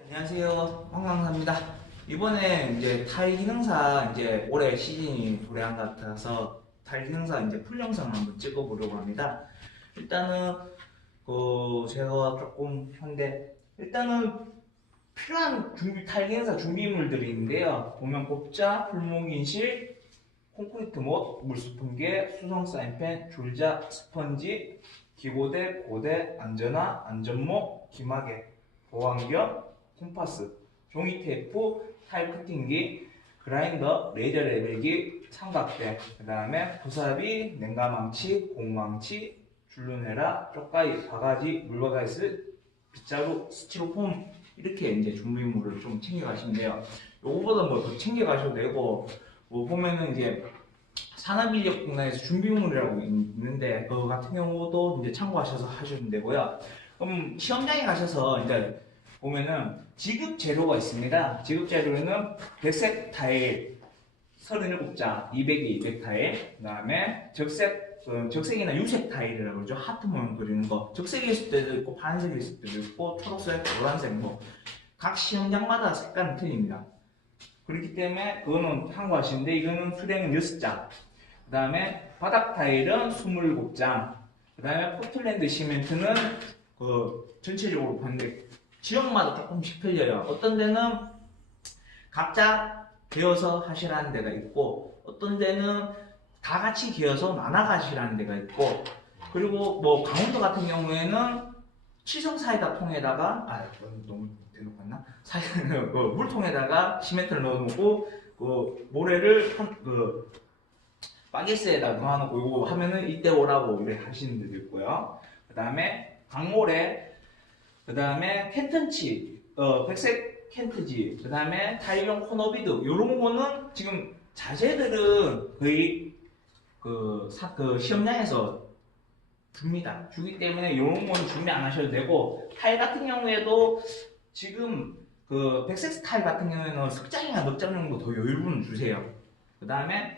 안녕하세요. 황강사입니다. 이번에 이제 타일 기능사 이제 올해 시즌이 도래한 것 같아서 타일 기능사 이제 풀 영상을 한번 찍어보려고 합니다. 일단은 제가 조금 한데 일단은 필요한 타일 기능사 준비물들이 있는데요. 보면 곱자, 풀목인실, 콘크리트 못, 물수풍개, 수성 사인펜, 줄자, 스펀지, 기고대, 고대, 안전화, 안전모, 기마개, 보안경, 콤파스, 종이 테이프, 타일 커팅기, 그라인더, 레이저 레벨기, 삼각대, 그 다음에 부사비, 냉각망치, 공망치, 줄눈헤라, 쪽가위, 바가지, 물바가스, 빗자루, 스티로폼 이렇게 이제 준비물을 좀 챙겨가시면 돼요. 요거보다 뭐 더 챙겨가셔도 되고 뭐 보면은 이제 산업인력공단에서 준비물이라고 있는데 그거 같은 경우도 이제 참고하셔서 하시면 되고요. 그럼 시험장에 가셔서 이제 보면은 지급 재료가 있습니다. 지급 재료는 백색 타일 37장 200에 200 타일, 그 다음에 적색이나 유색 타일이라고 그러죠. 하트 모양 그리는 거. 적색이 있을 때도 있고 파란색이 있을 때도 있고 초록색, 노란색 뭐 각 시험장마다 색깔은 틀립니다. 그렇기 때문에 그거는 참고하시는데 이거는 수량은 6장. 그 다음에 바닥 타일은 27장. 그 다음에 포틀랜드 시멘트는 전체적으로 봤는데 지역마다 조금씩 틀려요. 어떤 데는 각자 개어서 하시라는 데가 있고 어떤 데는 다 같이 개어서 나눠 가시라는 데가 있고 그리고 뭐 강원도 같은 경우에는 치성 사이다 통에다가 너무 대놓고 했나? 물통에다가 시멘트를 넣어놓고 모래를 바게스에다 넣어놓고 이거 하면은 이때 오라고 이렇게 하시는 데도 있고요. 그 다음에 강모래, 그 다음에 캔턴치, 백색 캔트지, 그 다음에 타일용 코너비드 요런 거는 지금 자재들은 거의 시험장에서 줍니다. 주기 때문에 이런 건 준비 안 하셔도 되고 타일 같은 경우에도 지금 백색 타일 같은 경우에는 석장이나 넉장 정도 더 여유분 주세요. 그 다음에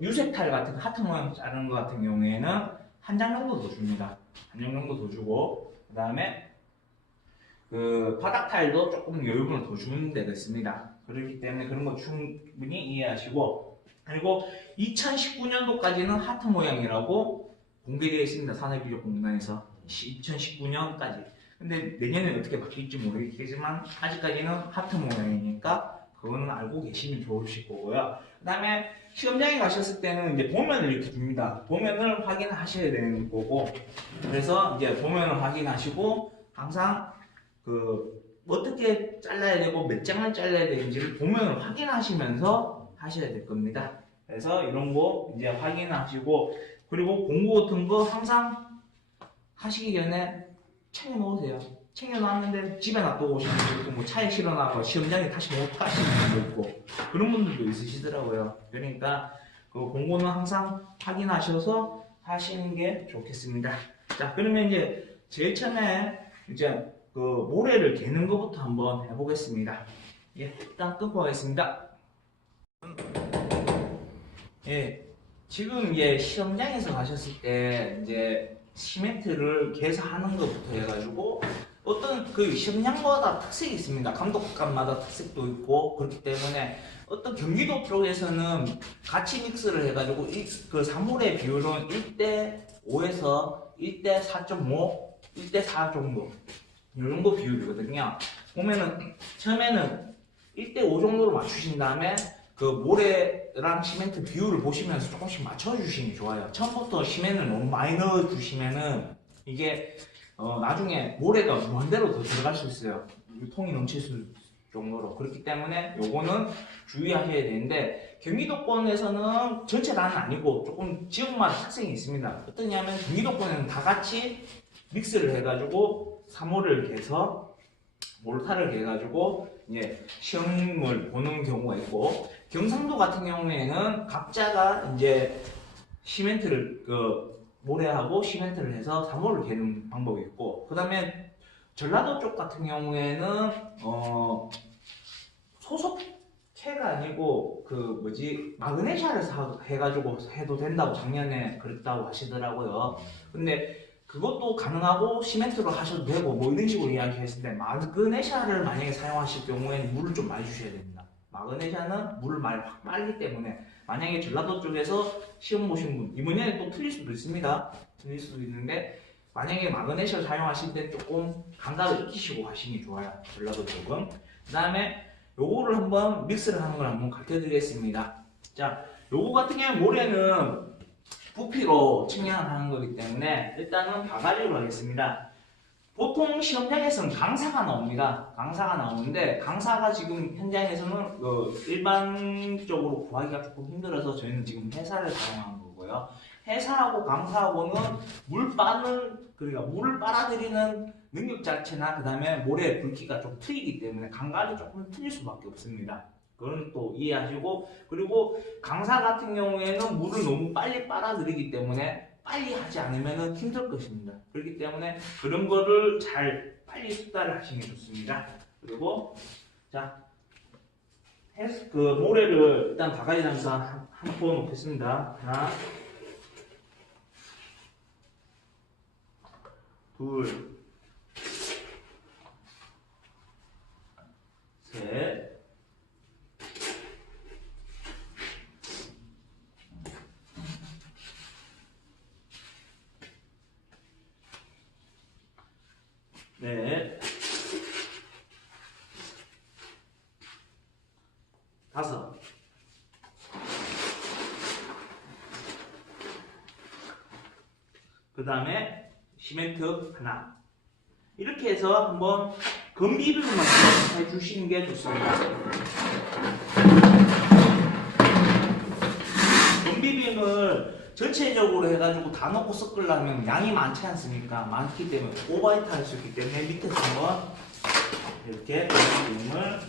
유색 타일 같은 하트 모양 자르는 거 같은 경우에는 한 장 정도 더 줍니다. 한 장 정도 더 주고 그 다음에 바닥 타일도 조금 여유분을 더 주는 데가 있습니다. 그렇기 때문에 그런 거 충분히 이해하시고 그리고 2019년도까지는 하트 모양이라고 공개되어 있습니다. 산업인력공단에서 2019년까지. 근데 내년에 어떻게 바뀔지 모르겠지만 아직까지는 하트 모양이니까 그거는 알고 계시면 좋으실 거고요. 그 다음에 시험장에 가셨을 때는 이제 도면을 이렇게 줍니다. 도면을 확인하셔야 되는 거고 그래서 이제 도면을 확인하시고 항상 어떻게 잘라야 되고 몇 장을 잘라야 되는지를 도면을 확인하시면서 하셔야 될 겁니다. 그래서 이런 거 이제 확인하시고 그리고 공부 같은 거 항상 하시기 전에 챙겨 놓으세요. 챙겨 놨는데 집에 놔두고 오시는 분도 있고 뭐 차에 실어놔서 시험장에 다시 못 가시는 분도 있고 그런 분들도 있으시더라고요. 그러니까 공부는 항상 확인하셔서 하시는 게 좋겠습니다. 자, 그러면 이제 제일 처음에 이제 모래를 개는 것부터 한번 해보겠습니다. 예, 일단 끊고 가겠습니다. 예, 지금 이제 시험장에서 가셨을 때 이제 시멘트를 개사하는 것부터 해가지고 어떤 시험장마다 특색이 있습니다. 감독관마다 특색도 있고 그렇기 때문에 어떤 경기도 쪽에서는 같이 믹스를 해가지고 그 사물의 비율은 1대 5에서 1대 4.5, 1대 4 정도 이런 거 비율이거든요. 보면은 처음에는 1대 5 정도로 맞추신 다음에 모래랑 시멘트 비율을 보시면서 조금씩 맞춰주시는 게 좋아요. 처음부터 시멘트를 너무 많이 넣어주시면은 이게 나중에 모래가 무한대로 더 들어갈 수 있어요. 통이 넘칠 수 정도로. 그렇기 때문에 요거는 주의하셔야 되는데 경기도권에서는 전체 다는 아니고 조금 지역마다 특성이 있습니다. 어떠냐면 경기도권에는 다 같이 믹스를 해가지고 사모를 개서 몰타를 개가지고 이제 시험을 보는 경우가 있고 경상도 같은 경우에는 각자가 이제 시멘트를 모래하고 시멘트를 해서 사모를 개는 방법이 있고 그 다음에 전라도 쪽 같은 경우에는 소속캐가 아니고 마그네시아를 해가지고 해도 된다고 작년에 그랬다고 하시더라고요. 근데 그것도 가능하고 시멘트로 하셔도 되고 뭐 이런 식으로 이야기했을 때 마그네시아를 만약에 사용하실 경우에는 물을 좀 많이 주셔야 됩니다. 마그네시아는 물을 많이 확 빨기 때문에 만약에 전라도 쪽에서 시험 보신 분 이번에는 또 틀릴 수도 있습니다. 틀릴 수도 있는데 만약에 마그네시아를 사용하실 때 조금 감각을 익히시고 하시는 게 좋아요. 전라도 쪽은. 그 다음에 요거를 한번 믹스를 하는 걸 한번 가르쳐 드리겠습니다. 자, 요거 같은 경우는 모래는 부피로 측량을 하는 거기 때문에 일단은 바가지로 하겠습니다. 보통 시험장에서는 강사가 나옵니다. 강사가 나오는데 강사가 지금 현장에서는 일반적으로 구하기가 조금 힘들어서 저희는 지금 해사를 사용하는 거고요. 해사하고 강사하고는 그러니까 물을 빨아들이는 능력 자체나 그 다음에 모래의 굵기가 좀 틀리기 때문에 감각이 조금 틀릴 수밖에 없습니다. 그건 또 이해하시고, 그리고 강사 같은 경우에는 물을 너무 빨리 빨아들이기 때문에 빨리 하지 않으면 힘들 것입니다. 그렇기 때문에 그런 거를 잘 빨리 숙달을 하시는 게 좋습니다. 그리고 자, 그 모래를 일단 바가지에다가 한 부어 놓겠습니다. 하나, 둘, 셋, 넷, 다섯. 그 다음에 시멘트 하나. 이렇게 해서 한번 건비빔만 해주시는 게 좋습니다. 건비빔을 전체적으로 해가지고 다 넣고 섞으려면 양이 많지 않습니까? 많기 때문에 오버히트 할 수 있기 때문에 밑에서 한번 이렇게 건비빔을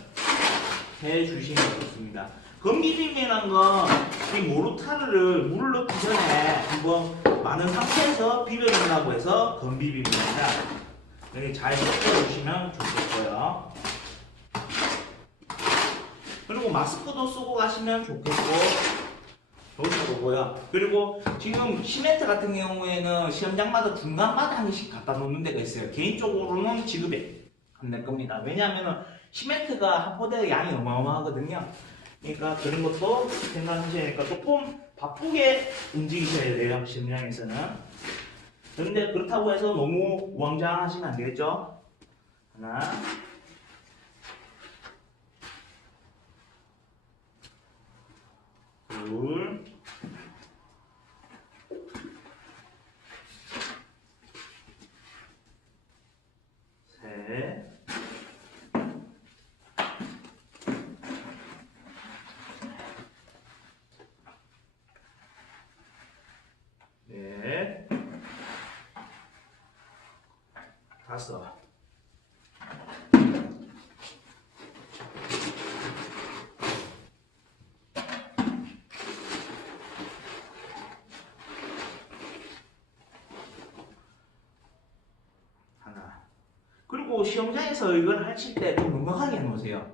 해주시는 게 좋습니다. 건비빔이라는 건 이 모르타르를 물을 넣기 전에 한번 많은 상태에서 비벼준다고 해서 건비빔입니다. 여기 잘 섞어주시면 좋겠고요. 그리고 마스크도 쓰고 가시면 좋겠고 좋을 거고요. 그리고 지금 시멘트 같은 경우에는 시험장마다 중간마다 한 개씩 갖다 놓는 데가 있어요. 개인적으로는 지급에 안 낼 겁니다. 왜냐하면 시멘트가 한 포대의 양이 어마어마하거든요. 그러니까 그런 것도 생각하셔야 되니까 조금 바쁘게 움직이셔야 돼요. 시험장에서는. 그런데 그렇다고 해서 너무 우왕좌왕하시면 안 되겠죠? 하나, 둘, 셋, 넷, 다섯. 하나. 그리고 시험장에서 이걸 하실 때 좀 넉넉하게 해놓으세요.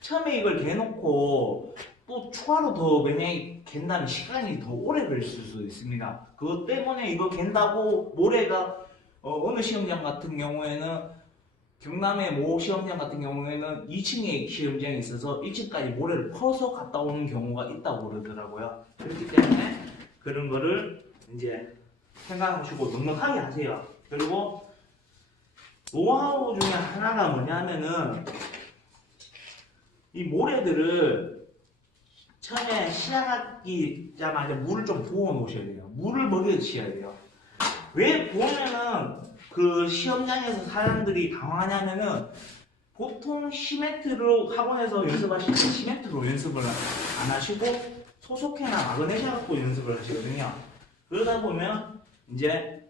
처음에 이걸 개놓고 또 추가로 더 만약에 갠다면 시간이 더 오래 걸릴 수도 있습니다. 그것 때문에 이거 갠다고 모래가 어느 시험장 같은 경우에는 경남의 모 시험장 같은 경우에는 2층에 시험장이 있어서 1층까지 모래를 퍼서 갔다 오는 경우가 있다고 그러더라고요. 그렇기 때문에 그런 거를 이제 생각하시고 넉넉하게 하세요. 그리고 노하우 중에 하나가 뭐냐면은 이 모래들을 처음에 시작하기자마자 물을 좀 부어 놓으셔야 돼요. 물을 먹여 주셔야 돼요. 왜 부으면은 그 시험장에서 사람들이 당황하냐면은 보통 시멘트로 학원에서 연습하실 때 시멘트로 연습을 안 하시고 소속해나 마그네시아 갖고 연습을 하시거든요. 그러다 보면 이제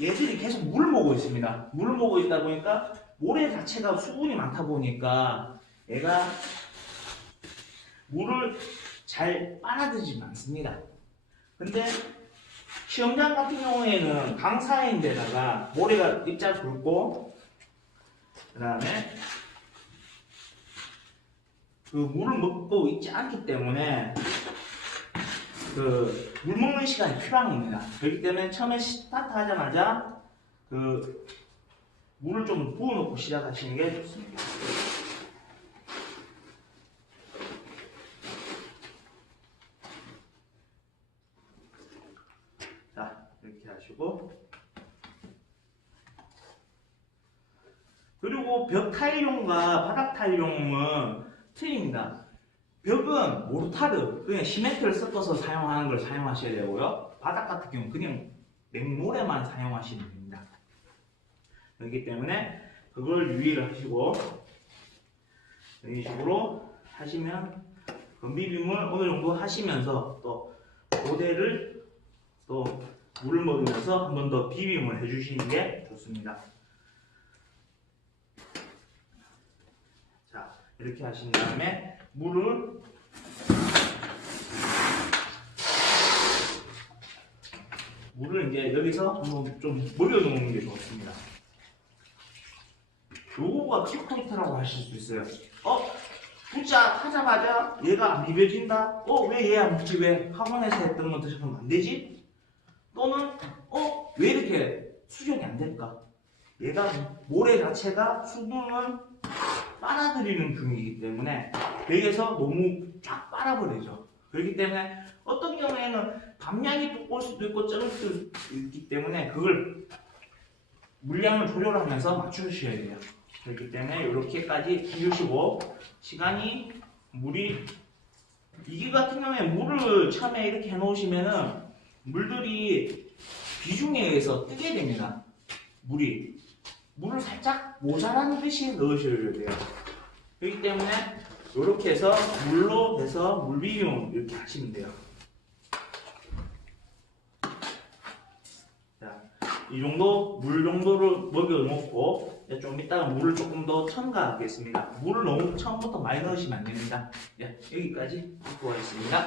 얘들이 계속 물을 먹고 있습니다. 물을 먹고 있다 보니까 모래 자체가 수분이 많다 보니까 얘가 물을 잘 빨아들이지 않습니다. 근데 시험장 같은 경우에는 강사인데다가 모래가 입자 굵고 그 다음에 그 물을 먹고 있지 않기 때문에 물 먹는 시간이 필요한 겁니다. 그렇기 때문에 처음에 스타트 하자마자 물을 좀 부어놓고 시작하시는 게 좋습니다. 자, 이렇게 하시고, 그리고 벽 타일용과 바닥 타일용은 틀립니다. 벽은 모르타르, 그냥 시멘트를 섞어서 사용하는 걸 사용하셔야 되고요. 바닥 같은 경우는 그냥 맹모래만 사용하시면 됩니다. 그렇기 때문에 그걸 유의를 하시고, 이런 식으로 하시면 건비빔을 어느 정도 하시면서 또 고대를 또 물을 먹이면서 한 번 더 비빔을 해주시는 게 좋습니다. 자, 이렇게 하신 다음에 물을 이제 여기서 한번 좀 먹여 놓는 게 좋습니다. 요거가 키포인트라고 하실 수 있어요. 진짜 하자마자 얘가 안 비벼진다? 왜 얘 안 먹지? 왜 학원에서 했던 거 드셔보면 안 되지? 또는 왜 이렇게 수정이 안 될까? 얘가 모래 자체가 수분을 빨아들이는 중이기 때문에 벽에서 너무 쫙 빨아버리죠. 그렇기 때문에 어떤 경우에는 감량이 두꺼울 수도 있고 적을 수도 있기 때문에 그걸 물량을 조절하면서 맞추셔야 돼요. 그렇기 때문에 이렇게까지 해주시고, 시간이 이게 같은 경우에 물을 처음에 이렇게 해놓으시면은 물들이 비중에 의해서 뜨게 됩니다. 물을 살짝 모자란 듯이 넣으셔야 돼요. 그렇기 때문에 이렇게 해서 물로 해서 물비빔 이렇게 하시면 돼요. 자, 이 정도 물 정도를 먹여 놓고 좀 이따가 물을 조금 더 첨가하겠습니다. 물을 너무 처음부터 많이 넣으시면 안 됩니다. 여기까지 듣고 가겠습니다.